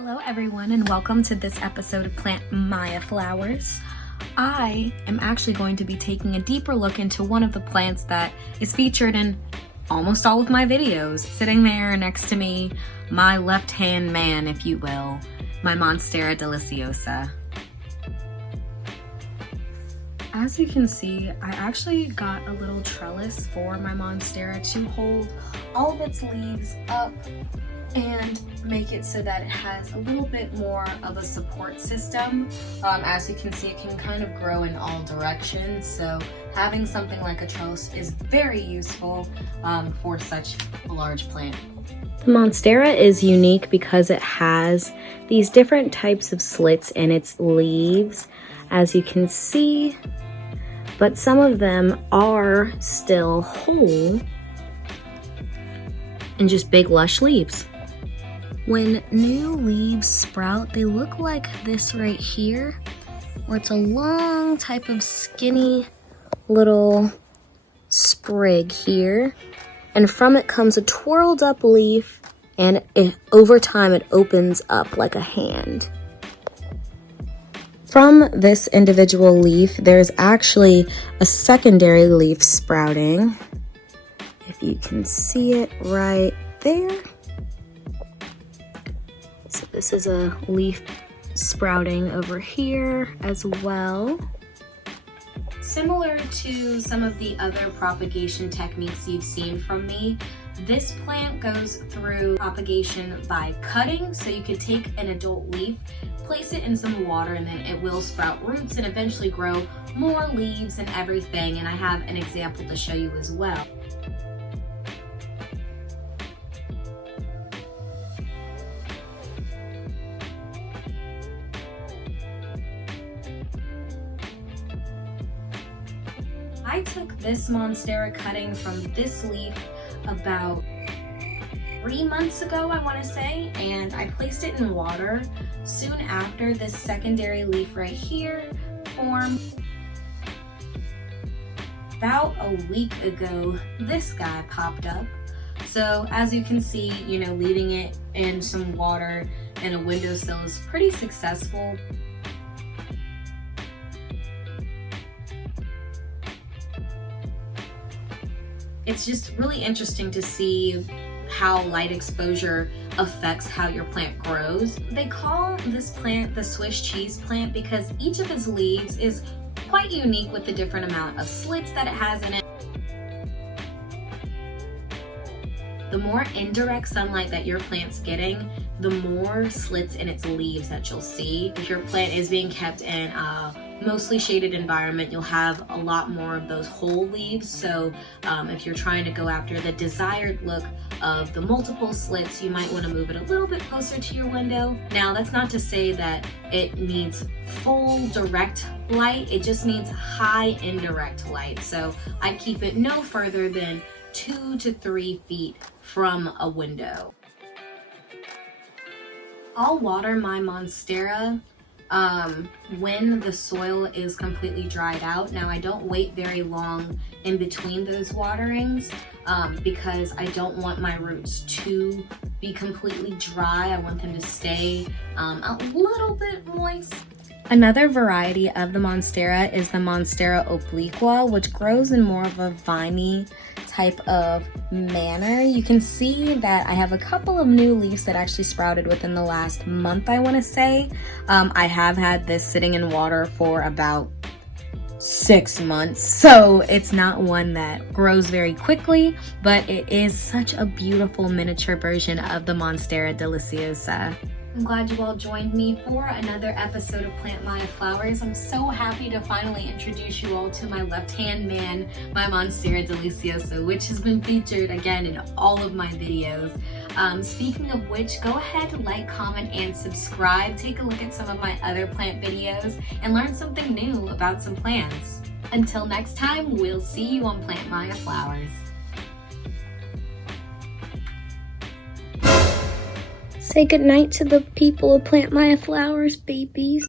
Hello everyone and welcome to this episode of Plant Maya Flowers. I am actually going to be taking a deeper look into one of the plants that is featured in almost all of my videos. Sitting there next to me, my left-hand man, if you will, my Monstera Deliciosa. As you can see, I actually got a little trellis for my Monstera to hold all of its leaves up and make it so that it has a little bit more of a support system. As you can see, it can kind of grow in all directions, so having something like a trellis is very useful for such a large plant. The Monstera is unique because it has these different types of slits in its leaves, as you can see, but some of them are still whole and just big lush leaves. When new leaves sprout, they look like this right here, where it's a long type of skinny little sprig here, and from it comes a twirled up leaf, and over time it opens up like a hand. From this individual leaf, there's actually a secondary leaf sprouting, if you can see it right there. So this is a leaf sprouting over here as well. Similar to some of the other propagation techniques you've seen from me, this plant goes through propagation by cutting. So you could take an adult leaf, place it in some water, and then it will sprout roots and eventually grow more leaves and everything. And I have an example to show you as well. I took this Monstera cutting from this leaf about 3 months ago, I want to say, and I placed it in water. Soon after, this secondary leaf right here formed. About a week ago, this guy popped up. So as you can see, leaving it in some water and a windowsill is pretty successful. It's just really interesting to see how light exposure affects how your plant grows. They call this plant the Swiss cheese plant because each of its leaves is quite unique with the different amount of slits that it has in it. The more indirect sunlight that your plant's getting, the more slits in its leaves that you'll see. If your plant is being kept in a mostly shaded environment, you'll have a lot more of those whole leaves. So if you're trying to go after the desired look of the multiple slits, you might want to move it a little bit closer to your window. Now, that's not to say that it needs full direct light, it just needs high indirect light. So I keep it no further than 2 to 3 feet from a window. I'll water my Monstera when the soil is completely dried out. Now, I don't wait very long in between those waterings because I don't want my roots to be completely dry. I want them to stay a little bit moist. Another variety of the Monstera is the Monstera Obliqua, which grows in more of a viney type of manner. You can see that I have a couple of new leaves that actually sprouted within the last month, I want to say. I have had this sitting in water for about 6 months, so it's not one that grows very quickly, but it is such a beautiful miniature version of the Monstera Deliciosa. I'm glad you all joined me for another episode of Plant Maya Flowers. I'm so happy to finally introduce you all to my left-hand man, my Monstera Deliciosa, which has been featured again in all of my videos. Speaking of which, go ahead, like, comment, and subscribe. Take a look at some of my other plant videos and learn something new about some plants. Until next time, we'll see you on Plant Maya Flowers. Say goodnight to the people of Plant Maya Flowers, babies.